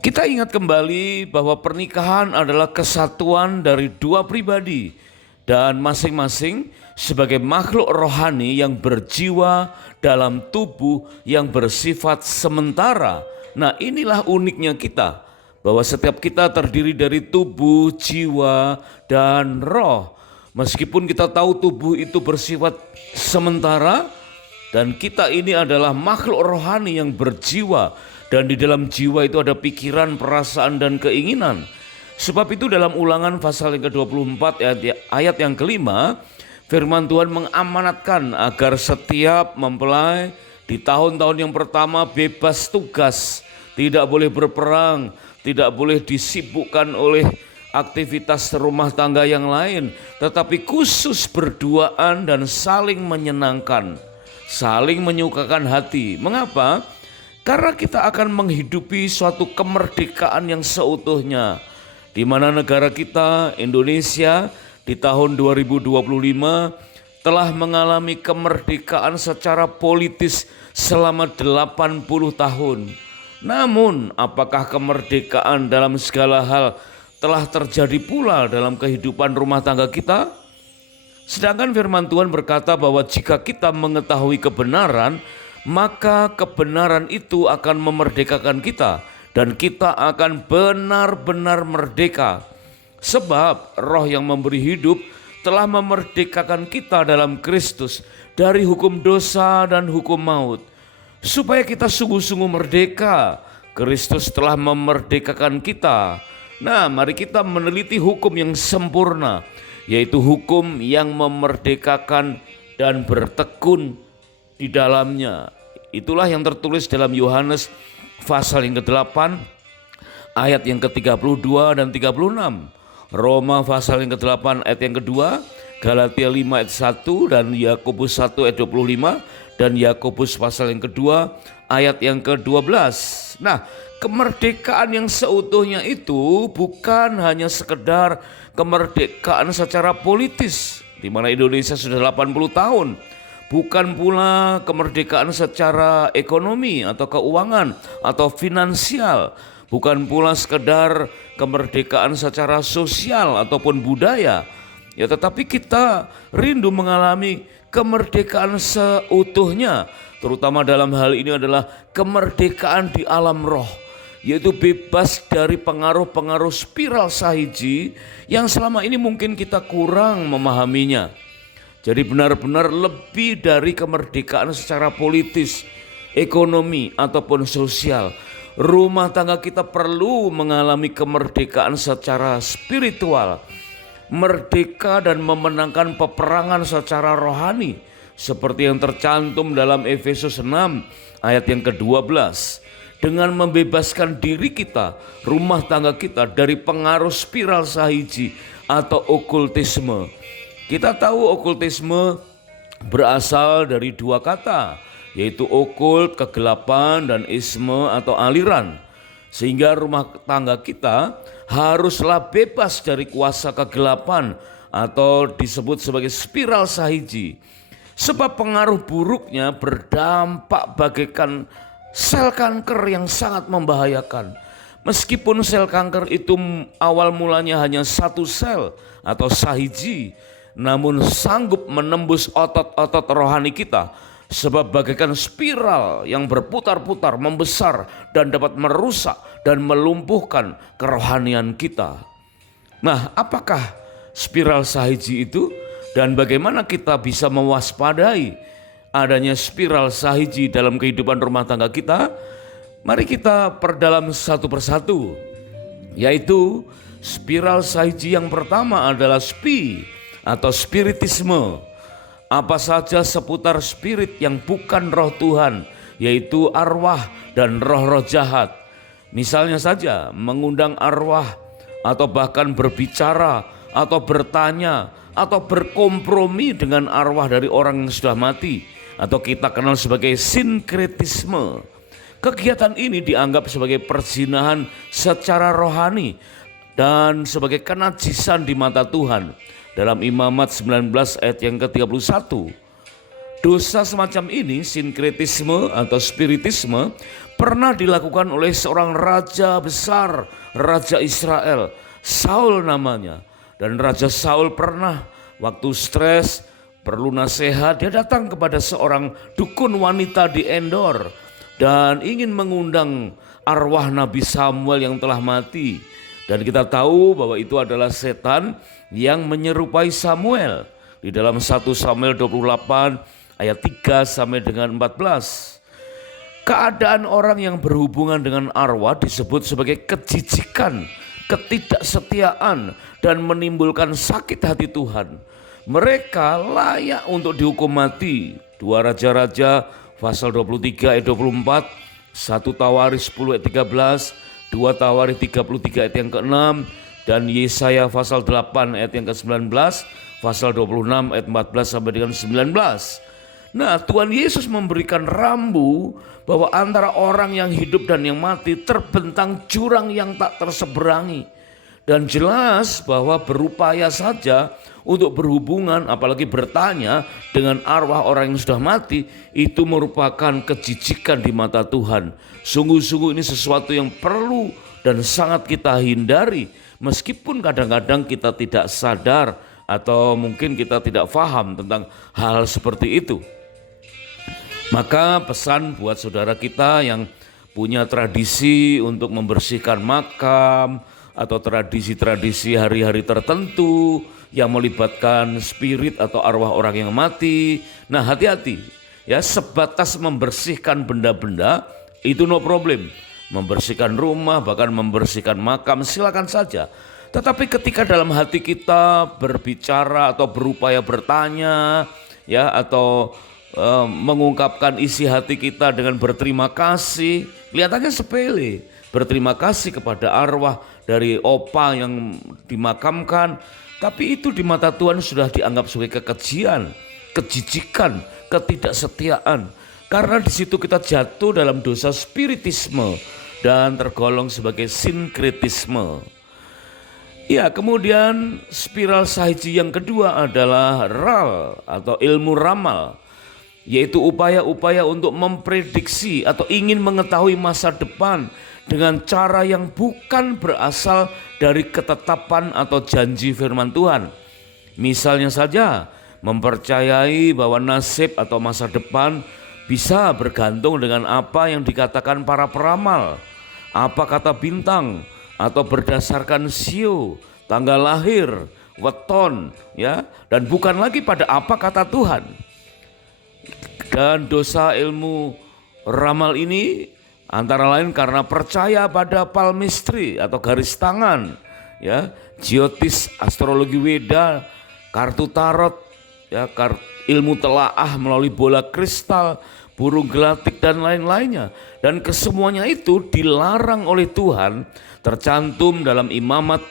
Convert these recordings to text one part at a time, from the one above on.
Kita ingat kembali bahwa pernikahan adalah kesatuan dari dua pribadi dan masing-masing sebagai makhluk rohani yang berjiwa dalam tubuh yang bersifat sementara. Nah, inilah uniknya kita, bahwa setiap kita terdiri dari tubuh, jiwa, dan roh. Meskipun kita tahu tubuh itu bersifat sementara, dan kita ini adalah makhluk rohani yang berjiwa, dan di dalam jiwa itu ada pikiran, perasaan, dan keinginan. Sebab itu dalam Ulangan pasal yang ke-24 ayat yang kelima, firman Tuhan mengamanatkan agar setiap mempelai di tahun-tahun yang pertama bebas tugas, tidak boleh berperang, tidak boleh disibukkan oleh aktivitas rumah tangga yang lain, tetapi khusus berduaan dan saling menyenangkan, saling menyukakan hati. Mengapa? Karena kita akan menghidupi suatu kemerdekaan yang seutuhnya, di mana negara kita, Indonesia, di tahun 2025 telah mengalami kemerdekaan secara politis selama 80 tahun. Namun, apakah kemerdekaan dalam segala hal telah terjadi pula dalam kehidupan rumah tangga kita? Sedangkan firman Tuhan berkata bahwa jika kita mengetahui kebenaran, maka kebenaran itu akan memerdekakan kita dan kita akan benar-benar merdeka. Sebab roh yang memberi hidup telah memerdekakan kita dalam Kristus dari hukum dosa dan hukum maut. Supaya kita sungguh-sungguh merdeka, Kristus telah memerdekakan kita. Nah, mari kita meneliti hukum yang sempurna, yaitu hukum yang memerdekakan dan bertekun di dalamnya. Itulah yang tertulis dalam Yohanes pasal yang ke-8 ayat yang ke-32 dan 36, Roma pasal yang ke-8 ayat yang kedua, Galatia 5 ayat 1 dan Yakobus 1 ayat 25 dan Yakobus pasal yang kedua ayat yang ke-12. Nah, kemerdekaan yang seutuhnya itu bukan hanya sekedar kemerdekaan secara politis, di mana Indonesia sudah 80 tahun. Bukan pula kemerdekaan secara ekonomi atau keuangan atau finansial. Bukan pula sekedar kemerdekaan secara sosial ataupun budaya. Ya, tetapi kita rindu mengalami kemerdekaan seutuhnya. Terutama dalam hal ini adalah kemerdekaan di alam roh, yaitu bebas dari pengaruh-pengaruh spiral sahiji yang selama ini mungkin kita kurang memahaminya. Jadi benar-benar lebih dari kemerdekaan secara politis, ekonomi, ataupun sosial. Rumah tangga kita perlu mengalami kemerdekaan secara spiritual. Merdeka dan memenangkan peperangan secara rohani. Seperti yang tercantum dalam Efesus 6 ayat yang ke-12. Dengan membebaskan diri kita, rumah tangga kita dari pengaruh spiral sahiji atau okultisme. Kita tahu okultisme berasal dari dua kata, yaitu okult, kegelapan, dan isme atau aliran. Sehingga rumah tangga kita haruslah bebas dari kuasa kegelapan atau disebut sebagai spiral sahiji. Sebab pengaruh buruknya berdampak bagaikan sel kanker yang sangat membahayakan. Meskipun sel kanker itu awal mulanya hanya satu sel atau sahiji, namun sanggup menembus otot-otot rohani kita, sebab bagaikan spiral yang berputar-putar, membesar dan dapat merusak dan melumpuhkan kerohanian kita. Nah, apakah spiral sahiji itu dan bagaimana kita bisa mewaspadai adanya spiral sahiji dalam kehidupan rumah tangga kita? Mari kita perdalam satu persatu, yaitu spiral sahiji yang pertama adalah atau spiritisme. Apa saja seputar spirit yang bukan roh Tuhan, yaitu arwah dan roh-roh jahat. Misalnya saja mengundang arwah, atau bahkan berbicara atau bertanya atau berkompromi dengan arwah dari orang yang sudah mati, atau kita kenal sebagai sinkretisme. Kegiatan ini dianggap sebagai perzinahan secara rohani dan sebagai kenajisan di mata Tuhan. Dalam Imamat 19 ayat yang ke-31. Dosa semacam ini, sinkretisme atau spiritisme, pernah dilakukan oleh seorang raja besar, Raja Israel, Saul namanya. Dan Raja Saul pernah waktu stres, perlu nasihat, dia datang kepada seorang dukun wanita di Endor dan ingin mengundang arwah Nabi Samuel yang telah mati. Dan kita tahu bahwa itu adalah setan yang menyerupai Samuel. Di dalam 1 Samuel 28 ayat 3 sampai dengan 14. Keadaan orang yang berhubungan dengan arwah disebut sebagai kejijikan, ketidaksetiaan, dan menimbulkan sakit hati Tuhan. Mereka layak untuk dihukum mati. 2 Raja-Raja pasal 23 ayat 24, 1 Tawaris 10 ayat 13, 2 Tawaris 33 ayat yang ke-6, dan Yesaya pasal 8 ayat yang ke-19, pasal 26 ayat 14 sampai dengan 19. Nah, Tuhan Yesus memberikan rambu bahwa antara orang yang hidup dan yang mati terbentang jurang yang tak terseberangi. Dan jelas bahwa berupaya saja untuk berhubungan, apalagi bertanya dengan arwah orang yang sudah mati, itu merupakan kejijikan di mata Tuhan. Sungguh-sungguh ini sesuatu yang perlu dan sangat kita hindari, meskipun kadang-kadang kita tidak sadar atau mungkin kita tidak paham tentang hal seperti itu. Maka pesan buat saudara kita yang punya tradisi untuk membersihkan makam atau tradisi-tradisi hari-hari tertentu yang melibatkan spirit atau arwah orang yang mati. Nah, hati-hati ya, sebatas membersihkan benda-benda itu no problem. Membersihkan rumah, bahkan membersihkan makam, silakan saja. Tetapi ketika dalam hati kita berbicara atau berupaya bertanya ya, atau mengungkapkan isi hati kita dengan berterima kasih, kelihatannya sepele. Berterima kasih kepada arwah dari opa yang dimakamkan, tapi itu di mata Tuhan sudah dianggap sebagai kekejian, kejijikan, ketidaksetiaan. Karena di situ kita jatuh dalam dosa spiritisme dan tergolong sebagai sinkretisme. Ya, kemudian spiral sahiji yang kedua adalah ral atau ilmu ramal, yaitu upaya-upaya untuk memprediksi atau ingin mengetahui masa depan dengan cara yang bukan berasal dari ketetapan atau janji firman Tuhan. Misalnya saja, mempercayai bahwa nasib atau masa depan bisa bergantung dengan apa yang dikatakan para peramal, apa kata bintang, atau berdasarkan sio, tanggal lahir, weton, ya, dan bukan lagi pada apa kata Tuhan. Dan dosa ilmu ramal ini antara lain karena percaya pada palmistry atau garis tangan, ya, geotis, astrologi Weda, kartu tarot, ya, ilmu telaah melalui bola kristal, burung gelatik dan lain-lainnya. Dan kesemuanya itu dilarang oleh Tuhan, tercantum dalam Imamat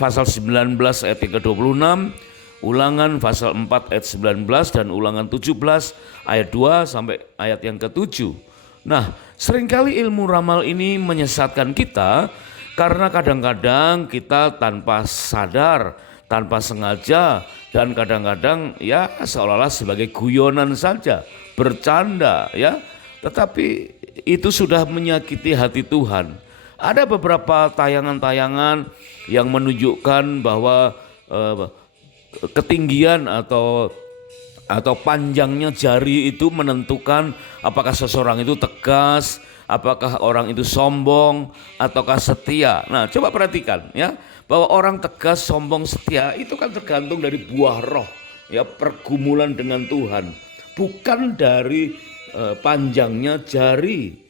pasal 19 ayat yang ke-26, Ulangan pasal 4 ayat 19 dan Ulangan 17 ayat 2 sampai ayat yang ke-7. Nah, seringkali ilmu ramal ini menyesatkan kita karena kadang-kadang kita tanpa sadar, tanpa sengaja, dan kadang-kadang ya seolah-olah sebagai guyonan saja, bercanda ya. Tetapi itu sudah menyakiti hati Tuhan. Ada beberapa tayangan-tayangan yang menunjukkan bahwa ketinggian atau panjangnya jari itu menentukan apakah seseorang itu tegas, apakah orang itu sombong, ataukah setia. Nah, coba perhatikan ya, bahwa orang tegas, sombong, setia itu kan tergantung dari buah roh, ya, pergumulan dengan Tuhan, bukan dari panjangnya jari.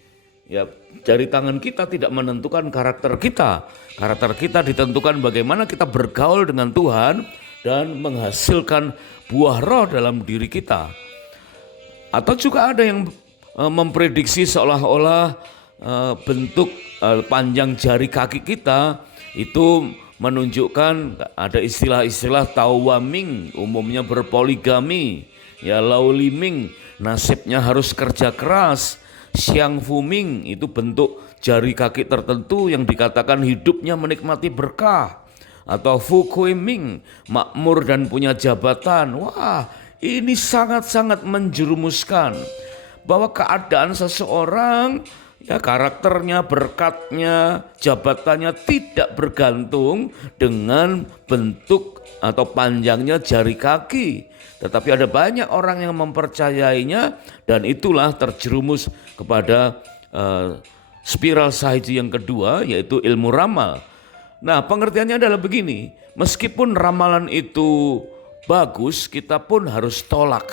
Ya, jari tangan kita tidak menentukan karakter kita. Karakter kita ditentukan bagaimana kita bergaul dengan Tuhan dan menghasilkan buah roh dalam diri kita. Atau juga ada yang memprediksi seolah-olah bentuk panjang jari kaki kita itu menunjukkan ada istilah-istilah tawaming, umumnya berpoligami, ya, lauliming, nasibnya harus kerja keras, siang fuming, itu bentuk jari kaki tertentu yang dikatakan hidupnya menikmati berkah. Atau Fukuiming, makmur dan punya jabatan. Wah, ini sangat-sangat menjerumuskan bahwa keadaan seseorang Ya, karakternya, berkatnya, jabatannya tidak bergantung dengan bentuk atau panjangnya jari kaki. Tetapi ada banyak orang yang mempercayainya dan itulah terjerumus kepada spiral Saiji yang kedua, yaitu ilmu ramal. Nah, pengertiannya adalah begini, meskipun ramalan itu bagus, kita pun harus tolak.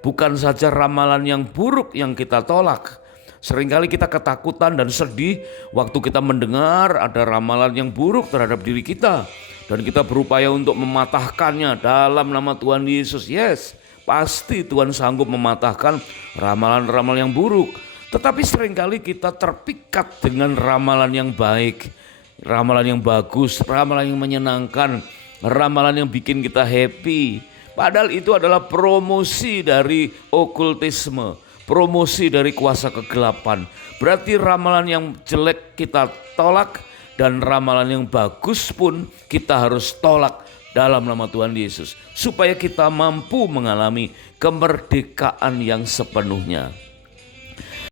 Bukan saja ramalan yang buruk yang kita tolak. Seringkali kita ketakutan dan sedih waktu kita mendengar ada ramalan yang buruk terhadap diri kita. Dan kita berupaya untuk mematahkannya dalam nama Tuhan Yesus. Yes, pasti Tuhan sanggup mematahkan ramalan-ramalan yang buruk. Tetapi seringkali kita terpikat dengan ramalan yang baik, ramalan yang bagus, ramalan yang menyenangkan, ramalan yang bikin kita happy. Padahal itu adalah promosi dari okultisme, promosi dari kuasa kegelapan. Berarti ramalan yang jelek kita tolak dan ramalan yang bagus pun kita harus tolak dalam nama Tuhan Yesus. Supaya kita mampu mengalami kemerdekaan yang sepenuhnya.